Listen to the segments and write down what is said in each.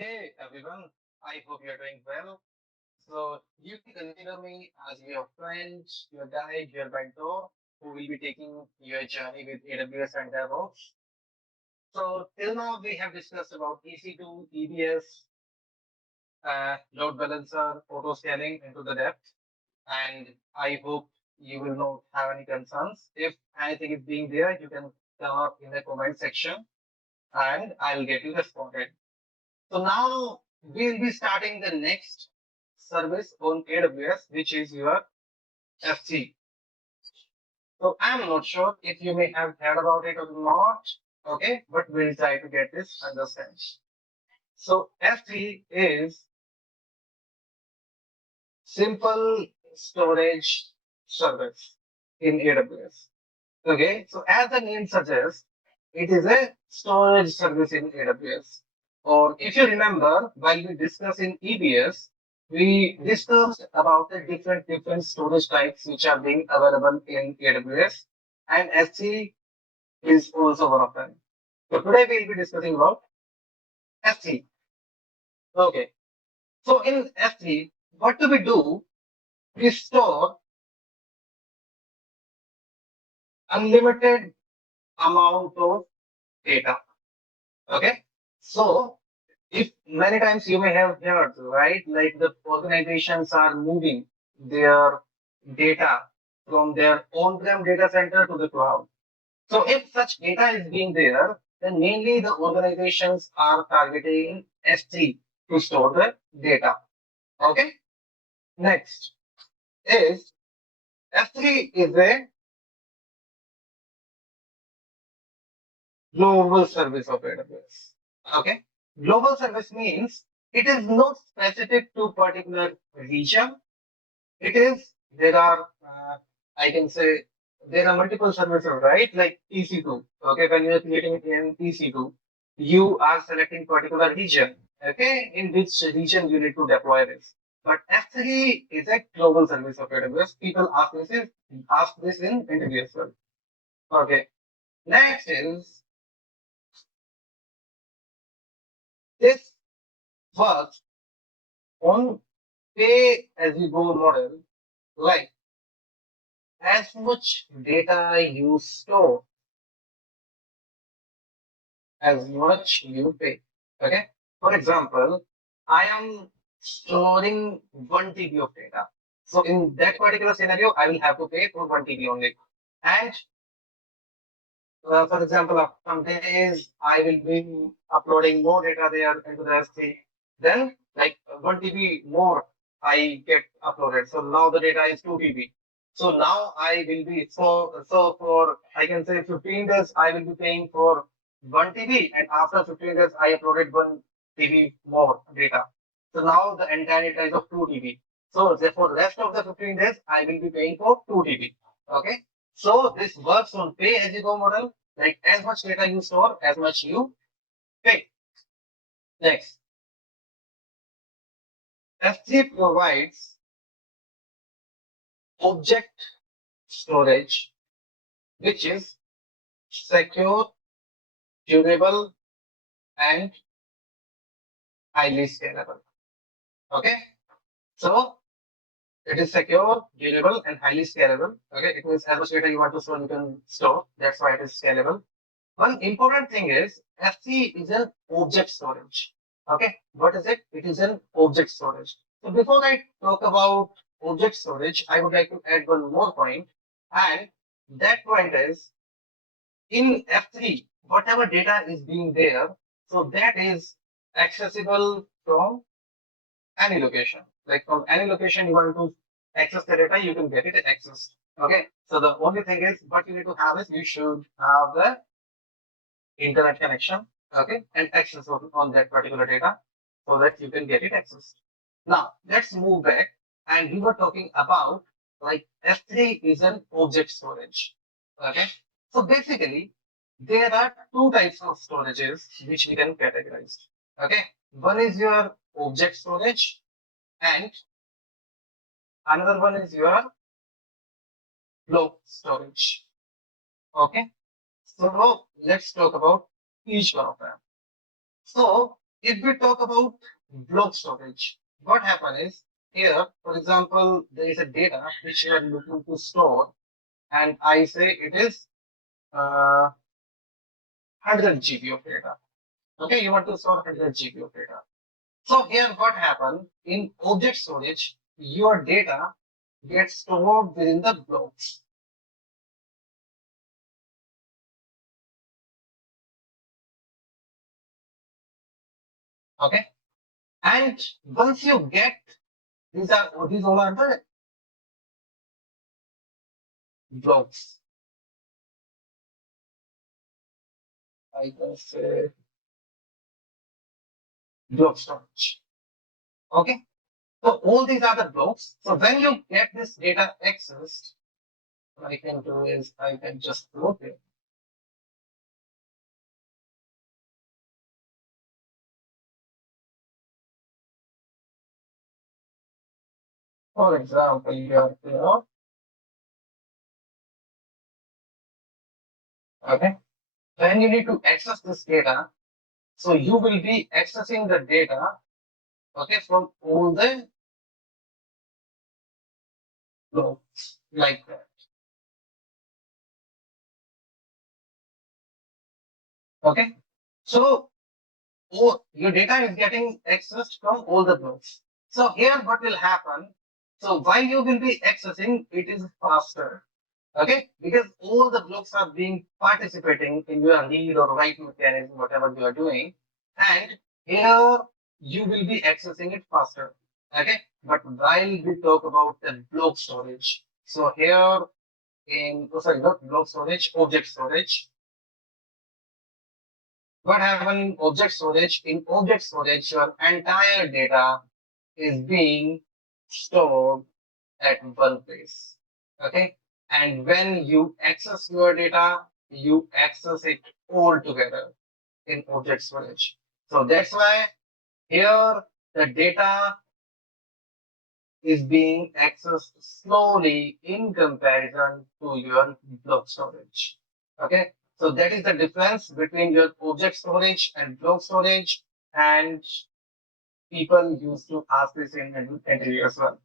Hey everyone, I hope you're doing well. So you can consider me as your friend, your guide, your mentor, who will be taking your journey with AWS and DevOps. So till now we have discussed about EC2, EBS, load balancer, auto scaling into the depth, and I hope you will not have any concerns. If anything is being there, you can come up in the comment section, and I'll get you responded. So now we'll be starting the next service on AWS, which is your FC. So I'm not sure if you may have heard about it or not. Okay, but we'll try to get this understand. So FC is simple storage service in AWS. Okay, so as the name suggests, it is a storage service in AWS. Or if you remember, while we discussed in EBS, we discussed about the different storage types which are being available in AWS, and S3 is also one of them. So today we'll be discussing about S3. Okay, so in S3, what do we do? We store unlimited amount of data. Okay, so if many times you may have heard, right, like the organizations are moving their data from their on-prem data center to the cloud. So if such data is being there, then mainly the organizations are targeting S3 to store the data. Okay. Next is S3 is a global service of AWS. Okay. Global service means it is not specific to particular region. It is, there are, I can say, there are multiple services, right? Like EC2. Okay, when you are creating an EC2, you are selecting particular region, okay, in which region you need to deploy this. But S3 is a global service of AWS. People ask this in interview as well. Okay. Next is this works on pay as you go model, like as much data you store as much you pay. Okay. For example, I am storing 1 TB of data. So in that particular scenario, I will have to pay for 1 TB only. And for example, after some days, I will be uploading more data there into the S3. Then like 1 TB more I get uploaded. So now the data is 2 TB. So now I will be so for I can say 15 days I will be paying for 1 TB, and after 15 days I uploaded 1 TB more data. So now the entire data is of 2 TB. So therefore rest of the 15 days I will be paying for 2 TB. Okay. So this works on pay as you go model. Like as much data you store, as much you pay. Next, S3 provides object storage, which is secure, durable, and highly scalable. Okay, so it is secure, durable, and highly scalable. Okay, it means as much data you want to store, you can store. That's why it is scalable. One important thing is FC is an object storage. Okay, what is it? It is an object storage. So before I talk about object storage, I would like to add one more point, and that point is in F3, whatever data is being there, so that is accessible from any location. Like from any location you want to access the data, you can get it accessed. Okay, so the only thing is what you need to have is you should have the internet connection, okay, and access on that particular data so that you can get it accessed. Now, let's move back, and we were talking about like S3 is an object storage, okay. So basically, there are two types of storages which we can categorize, okay. One is your object storage, and another one is your block storage, okay. So let's talk about each one of them. So If we talk about block storage, what happens is here, for example, there is a data which you are looking to store, and I say it is 100 GB of data. Okay, you want to store 100 GB of data. So here what happened in object storage, your data gets stored within the blocks. Okay, and once you get these all are the blocks. I can say block storage. Okay, so all these are the blocks. So when you get this data accessed, what I can do is I can just load it. For example, okay, when you need to access this data, so you will be accessing the data, okay, from all the blocks like that. Okay, so your data is getting accessed from all the blocks. So here what will happen? So while you will be accessing, it is faster. Okay, because all the blocks are being participating in your read or write mechanism, whatever you are doing, and here you will be accessing it faster. Okay, but while we talk about the block storage, so here sorry, not block storage, object storage. What happens in object storage? In object storage, your entire data is being stored at one place. Okay. And when you access your data, you access it all together in object storage. So that's why here the data is being accessed slowly in comparison to your block storage. Okay. So that is the difference between your object storage and block storage. And people used to ask this in interview as well.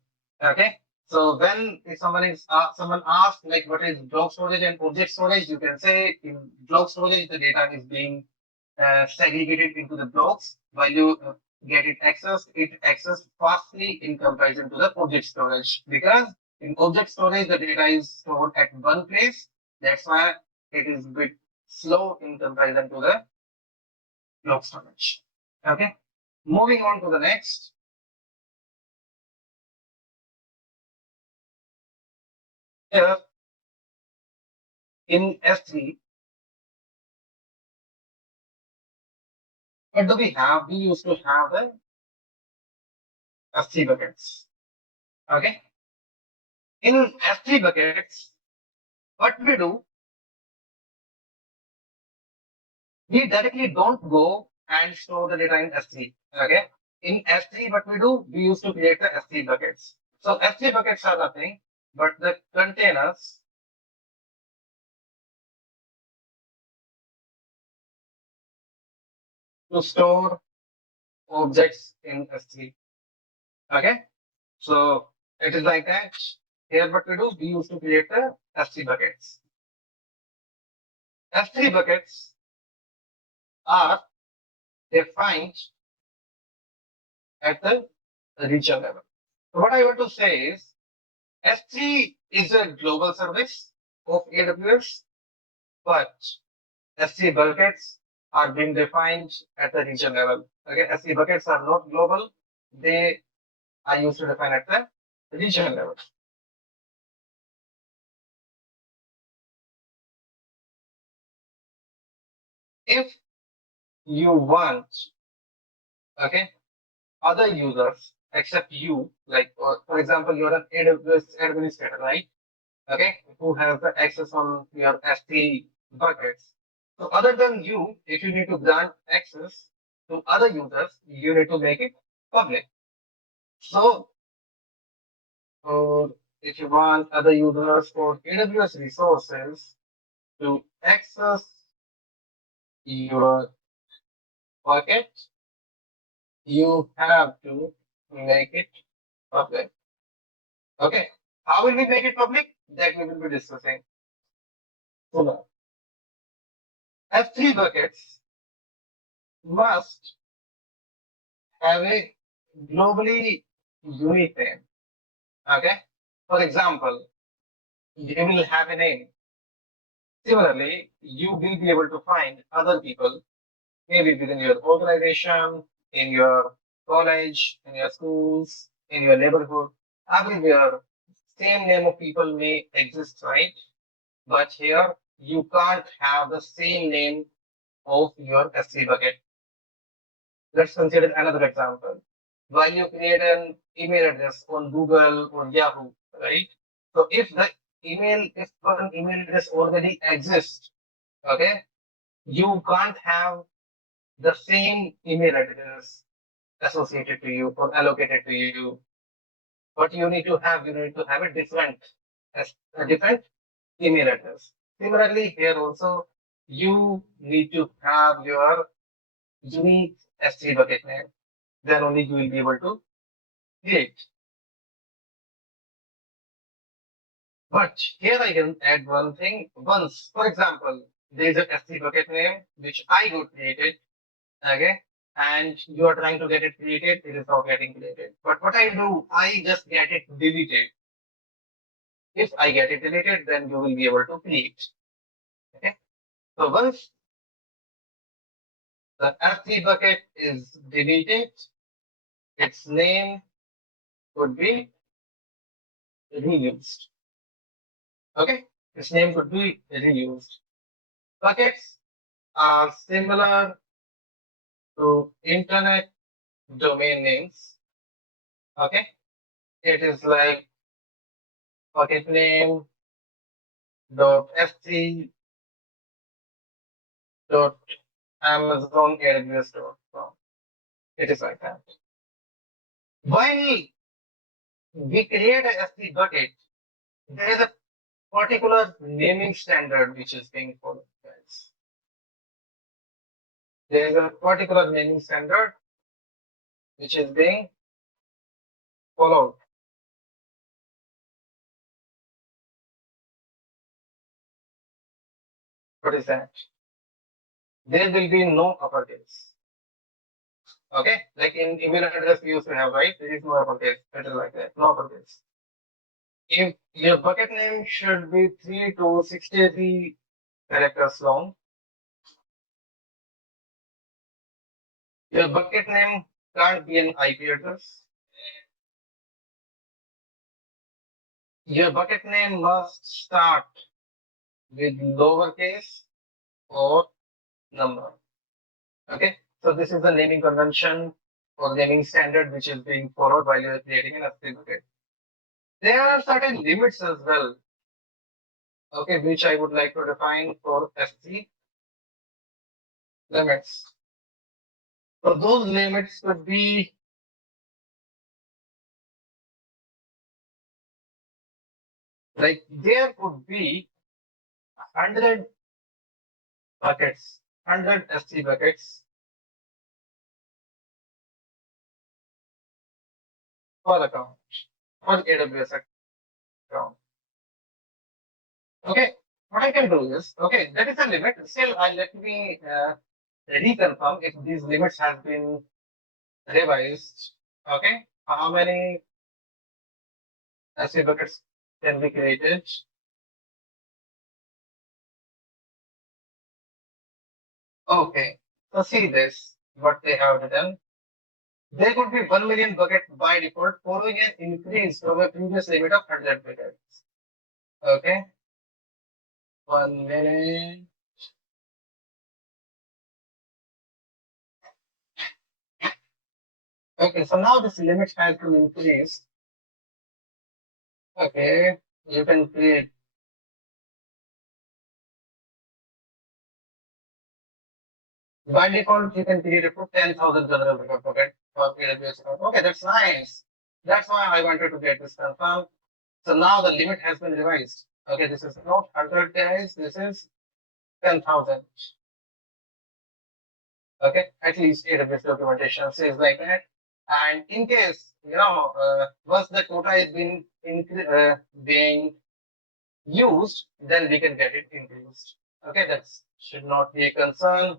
Okay. So when if someone asks like what is block storage and object storage, you can say in block storage the data is being segregated into the blocks. While you get it accessed fastly in comparison to the object storage, because in object storage the data is stored at one place. That's why it is a bit slow in comparison to the block storage. Okay. Moving on to the next. Here in S3, what do we have? We used to have the S3 buckets. Okay. In S3 buckets, what we do, we directly don't go and store the data in S3. Okay. In S3, what we do, we used to create the S3 buckets. So S3 buckets are nothing but the containers to store objects in S3. Okay. So it is like that. Here, what we do, we used to create the S3 buckets. S3 buckets are defined at the region level. So what I want to say is S3 is a global service of AWS, but S3 buckets are being defined at the region level. Okay, S3 buckets are not global. They are used to define at the region level. If you want, okay, other users except you, like for example, you're an AWS administrator, right? Okay, who has the access on your S3 buckets. So other than you, if you need to grant access to other users, you need to make it public. So if you want other users or AWS resources to access your bucket, you have to make it public. Okay. How will we make it public? That we will be discussing. So now, F3 buckets must have a globally unique name. Okay. For example, you will have a name. Similarly, you will be able to find other people, maybe within your organization, in your college, in your schools, in your neighborhood, everywhere. Same name of people may exist, right? But here you can't have the same name of your S3 bucket. Let's consider another example. While you create an email address on Google or Yahoo, right? So if an email address already exists, okay, you can't have the same email address associated to you or allocated to you. What you need to have a different email address. Similarly, here also you need to have your unique S3 bucket name. Then only you will be able to create. But here I can add one thing. Once, for example, there is a S3 bucket name which I got created, okay, and you are trying to get it created, it is not getting created. But what I do, I just get it deleted. If I get it deleted, then you will be able to create. Okay. So once the S3 bucket is deleted, its name could be reused. Okay, its name could be reused. Buckets are similar to internet domain names. Okay, it is like bucket name dot s3 dot amazon aws.com. It is like that. While we create a S3 bucket, there is a particular naming standard which is being followed, guys. There is a particular naming standard which is being followed. What is that? There will be no uppercase. Okay, like in email address we used to have, right? There is no uppercase. It is like that, no uppercase. If your bucket name should be 3 to 63 characters long, your bucket name can't be an IP address. Your bucket name must start with lowercase or number. Okay, so this is the naming convention or naming standard which is being followed while you're creating an S3 bucket. There are certain limits as well, okay, which I would like to define for S3 limits. So those limits could be like there could be 100 buckets, 100 S3 buckets per account, per AWS account. Okay, what I can do is, okay, that is a limit. Still, let me reconfirm if these limits have been revised. Okay, how many S3 buckets can be created? Okay, so see this, what they have done. There could be 1 million buckets by default following an increase from a previous limit of 100 buckets. Okay, 1 minute. Okay, so now this limit has been increased. Okay, you can create. By default, you can create up to 10,000 general record bucket for AWS account. Okay, that's nice. That's why I wanted to get this confirmed. So now the limit has been revised. Okay, this is not 100 guys, this is 10,000. Okay, at least AWS documentation says like that. And in case, once the quota is being used, then we can get it increased. Okay, that should not be a concern.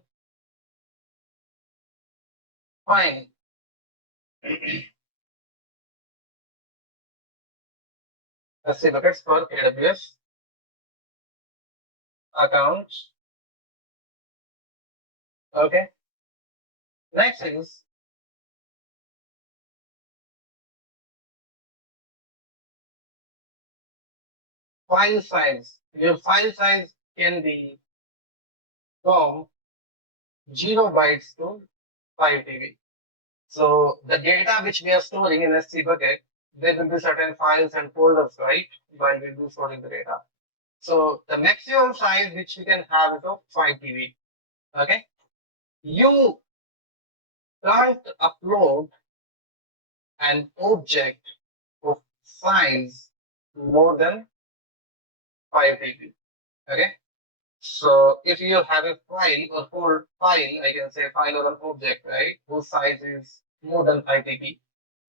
Fine. Let's see buckets for AWS account. Okay. Next is file size. Your file size can be from 0 bytes to 5 TB. So the data which we are storing in S3 bucket, there will be certain files and folders, right? While we will be storing the data. So the maximum size which we can have is of 5 TB. Okay. You can't upload an object of size more than 5 TB. Okay. So if you have a file or whole file, I can say file or an object, right, whose size is more than 5 TB,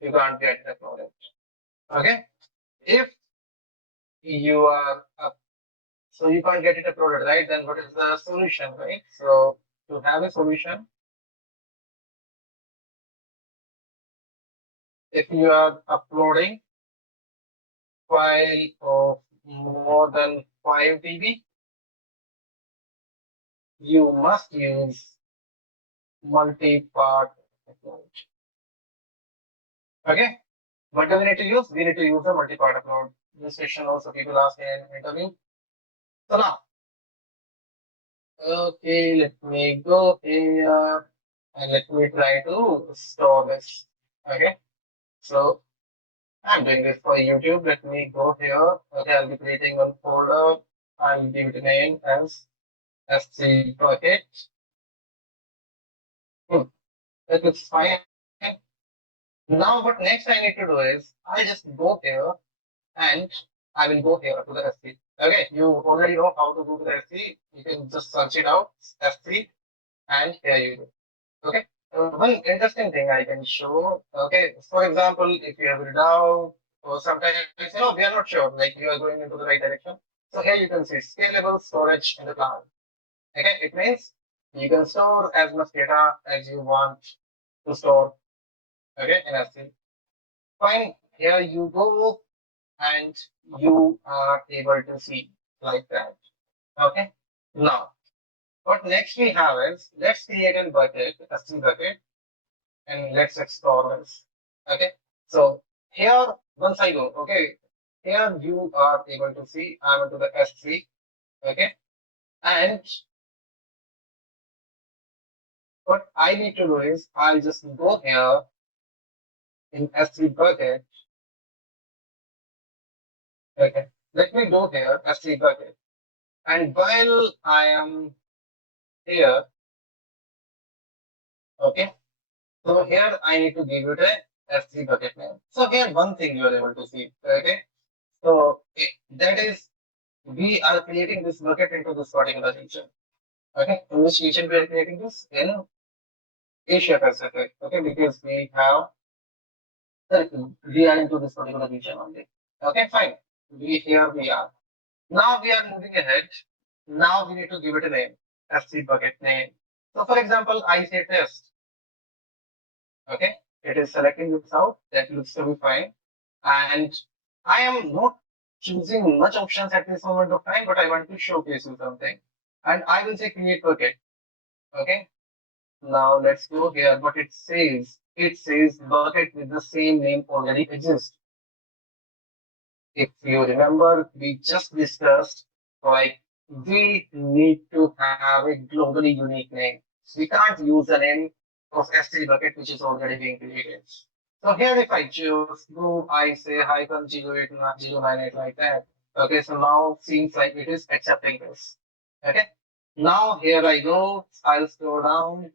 you can't get that knowledge. Okay. If you are so you can't get it uploaded, right? Then what is the solution, right? So to have a solution, if you are uploading file of more than 5 TB, you must use multi-part approach. Okay. What do we need to use? We need to use a multi-part upload. This question also people ask in an interview. So now, okay, let me go here and let me try to store this. Okay. So I'm doing this for YouTube. Let me go here. Okay, I'll be creating one folder. I'll give the name as S3 bucket. That looks fine. Now, what next I need to do is I just go here and I will go here to the S3. Okay, you already know how to go to the S3. You can just search it out, S3, and here you go. Okay. One interesting thing I can show. Okay, for example, if you have a doubt or sometimes we are not sure, like you are going into the right direction. So here you can see scalable storage in the cloud. Okay, it means you can store as much data as you want to store. Okay, in S3. Fine. Here you go, and you are able to see like that. Okay. Now, what next we have is let's create a bucket, a S3 bucket, and let's explore this. Okay. So here, once I go, okay, here you are able to see I'm into the S3. Okay. And what I need to do is I'll just go here in S3 bucket. Okay. Let me go here, S3 bucket. And while I am here, okay, so here I need to give it a S3 bucket name. So here one thing you are able to see. Okay. So that is we are creating this bucket into this particular region. Okay. In which region we are creating this? In Asia Pacific. Okay, because we are into this particular region only. Okay, fine. Here we are. Now we are moving ahead. Now we need to give it a name. S3 bucket name. So for example, I say test. Okay, it is selecting this out. That looks to be fine. And I am not choosing much options at this moment of time, but I want to showcase you something. And I will say create bucket. Okay. Now let's go here. What it says bucket with the same name already exists. If you remember, we just discussed like we need to have a globally unique name. So we can't use the name of S3 bucket which is already being created. So here if I choose group, I say hyphen 08098 like that. Okay, so now seems like it is accepting this. Okay. Now here I go. I'll scroll down.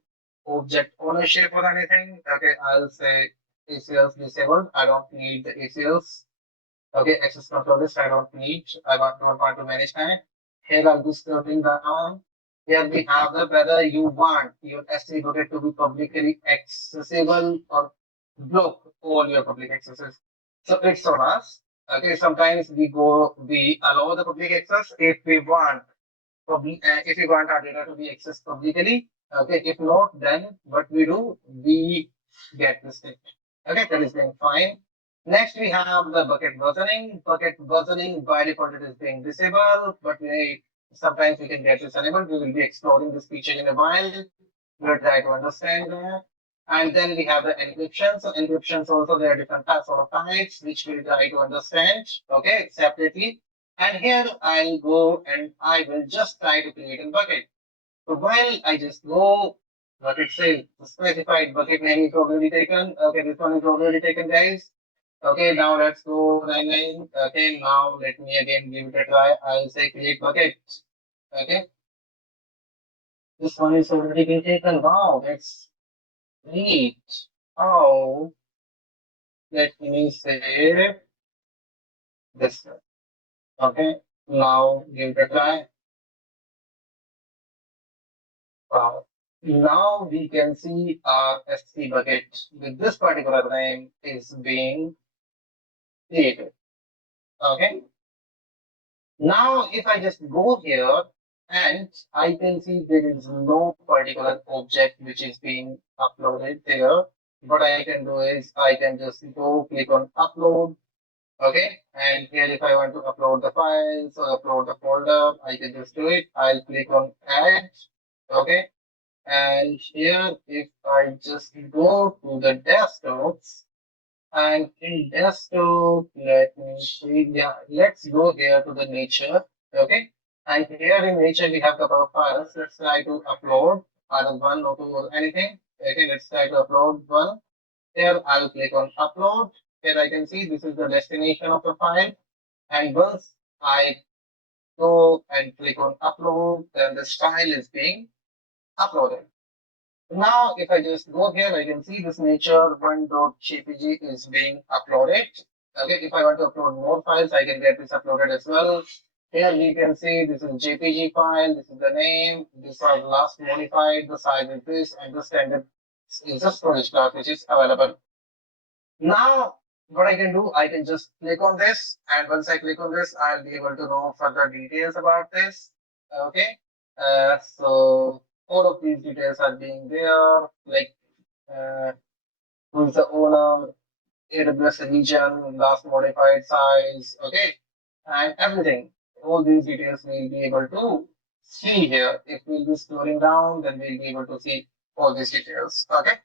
Object ownership or anything. Okay, I'll say ACLs disabled. I don't need the ACLs. Okay, access control list I don't need. Don't want to manage that. Here I'll be scrolling down. Here we have the whether you want your S3 bucket to be publicly accessible or block all your public accesses. So it's on us. Okay, sometimes we allow the public access if we want if we want our data to be accessed publicly. Okay, if not, then what we do, we get restricted. Okay, that is being fine. Next, we have the bucket versioning. Bucket versioning by default it is being disabled, but sometimes we can get this enabled. We will be exploring this feature in a while. We'll try to understand that. And then we have the encryption. So encryptions also there are different sort of types which we'll try to understand. Okay, separately. And here I'll go and I will just try to create a bucket. So while I just go, what it says, the specified bucket name is already taken. Okay, this one is already taken, guys. Okay, now let's go 99. Okay, now let me again give it a try. I'll say create bucket. Okay, this one is already been taken. Wow, that's great. Oh, let me say this one. Okay, now give it a try. Wow. Now we can see our S3 bucket with this particular name is being created. Okay. Now if I just go here and I can see there is no particular object which is being uploaded there. What I can do is I can just go click on upload. Okay. And here if I want to upload the files or upload the folder, I can just do it. I'll click on add. Okay. And here, if I just go to the desktops, and in desktop, let me see, yeah, let's go here to the nature, okay? And here in nature, we have a couple of files. Let's try to upload either one or two or anything. Okay, let's try to upload one. Here, I'll click on upload. Here I can see this is the destination of the file. And once I go and click on upload, then this file is being uploaded. Now, if I just go here, I can see this nature1.jpg is being uploaded. Okay, if I want to upload more files, I can get this uploaded as well. Here we can see this is JPG file, this is the name, this was last modified, the size is this, and the standard is the storage class which is available. Now, what I can do, I can just click on this, and once I click on this, I'll be able to know further details about this. Okay, so all of these details are being there, like uh, who is the owner, AWS region, last modified size, okay, and everything. All these details we'll be able to see here. If we'll be scrolling down, then we'll be able to see all these details. Okay.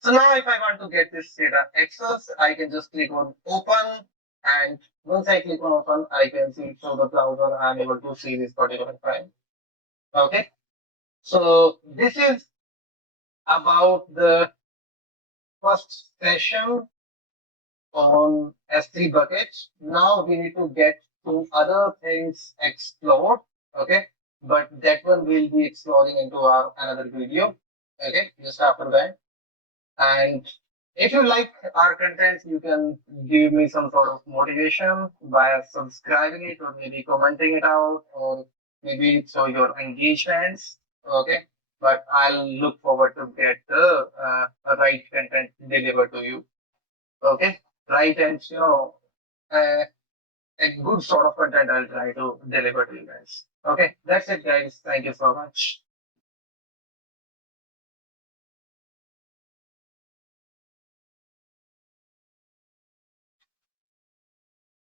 So now if I want to get this data access, I can just click on open. And once I click on open, I can see through the browser, I'm able to see this particular file. Okay. So this is about the first session on S3 buckets. Now we need to get to other things explored. Okay. But that one we'll be exploring into our another video. Okay. Just after that. And if you like our content, you can give me some sort of motivation by subscribing it or maybe commenting it out or maybe show your engagements. Okay. But I'll look forward to get the right content delivered to you. Okay. Right. And, uh, a good sort of content I'll try to deliver to you guys. Okay. That's it, guys. Thank you so much.